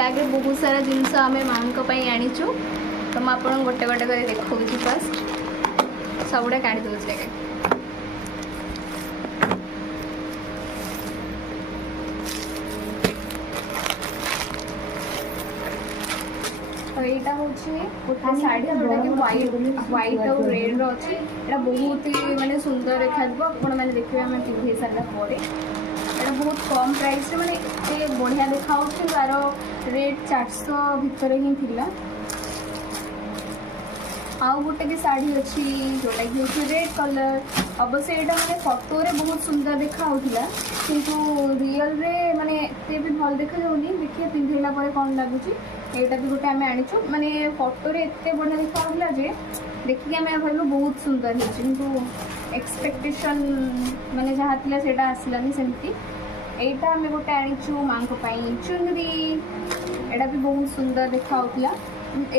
bag रे बहुत सारा जिनस आम माँ आनीचु तो मुझे आपको गोटे गोटे कर देखा फास्ट सबुटा काढ़ी दूसरे तो यहाँ हूँ गोटे शाढ़ी जोटा कि व्हाइट और रेड रही है बहुत ही माने सुंदर देखा आपण मैंने देखिए आम पिंधे सारापर यहाँ बहुत कम प्राइस माने एते बढ़िया देखा तार रेट 400 भितर ही थिला आउ गोटे भी शाढ़ी अच्छी जोटा कि हूँ रेड कलर अवश्य यहाँ मैंने फोटो रे बहुत सुंदर देखा किंतु रियल रे माने एते भी भल देखा जाऊनी देखिए पिंधेला पर कौन लगुच यहाँ भी गोटे आम आनीचु माने फोटो रे एते बढ़िया देखा जे देखिए आम भाविलु बहुत सुंदर है किंतु एक्सपेक्टेशन माने जहाँ थिला सेटा आसलानी सेमती यहाँ आम गोटे आनीचु माँ चुनरी यहाँ भी बहुत सुंदर देखा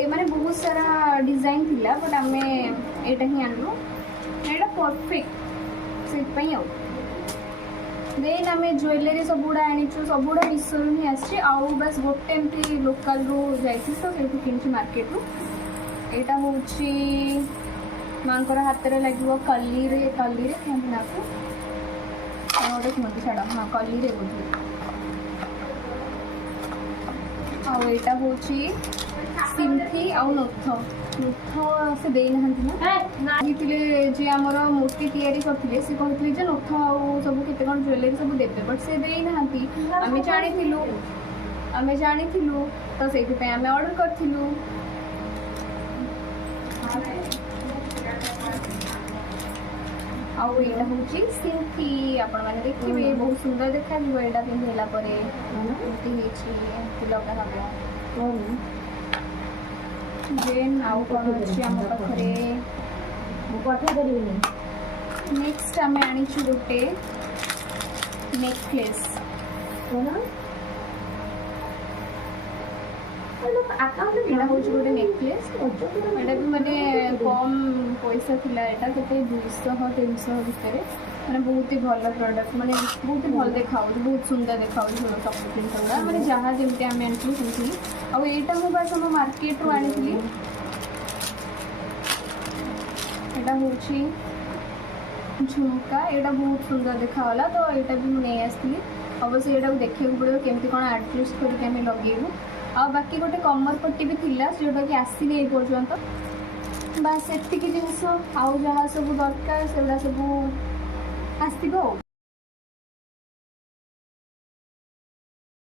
माने बहुत सारा डिजाइन थिला बट आम यहाँ ही आनलु यहाँ परफेक्ट से देन आम ज्वेलरी सबुड़ा आनीचु सबुड़ा विश्व ही आसी आउ बस गोटे एमती लोकल रू जाइए तो से कि मार्केट रू यहाँ हूँ माँ हाथ में लगे कली कहते ना गोटे कहते छाड़ हाँ कली बोझे आईटा हूँ सिंथी आउ नथ से देना जी आमर मूर्ति तैयारी करते सी कहते नथ आउ सब केते कौन ज्वेलरी सब देते बट से देना आम जानी तो से आम ऑर्डर करूँ आउ यहाँ हूँ सिंथी आपण मैंने देखिए बहुत सुंदर देखा यहाँ पिंधेला लगा हम देन आउ कौन अच्छी आम पाखे नेक्स्ट आम आनीचु गोटे नेकलेस यहाँ हूँ गोटे नेकलेस यहाँ भी माने कम पैसा थिला यहाँ के 200-300 भितर मैंने बहुत ही भल प्रोडक्ट माने बहुत ही भल देखा बहुत सुंदर देखा सब जिनसा मैंने जहाँ जमी आम आनी सेमती आईटा मुझे बस आम मार्केट रू आनी यहाँ हूँ झुमका यहाँ बहुत सुंदर देखाला तो यहाँ भी मुझे नहीं आसती अवश्य यहाँ देखा पड़ो केमती कौन एडजस्ट करके आम लगेबू आ बाकी गोटे कमर पट्टी भी थिला जोटा कि आसनी ये पर्यंत बस एतिक जिनस आउ जहाँ सब दरकार से सब आसो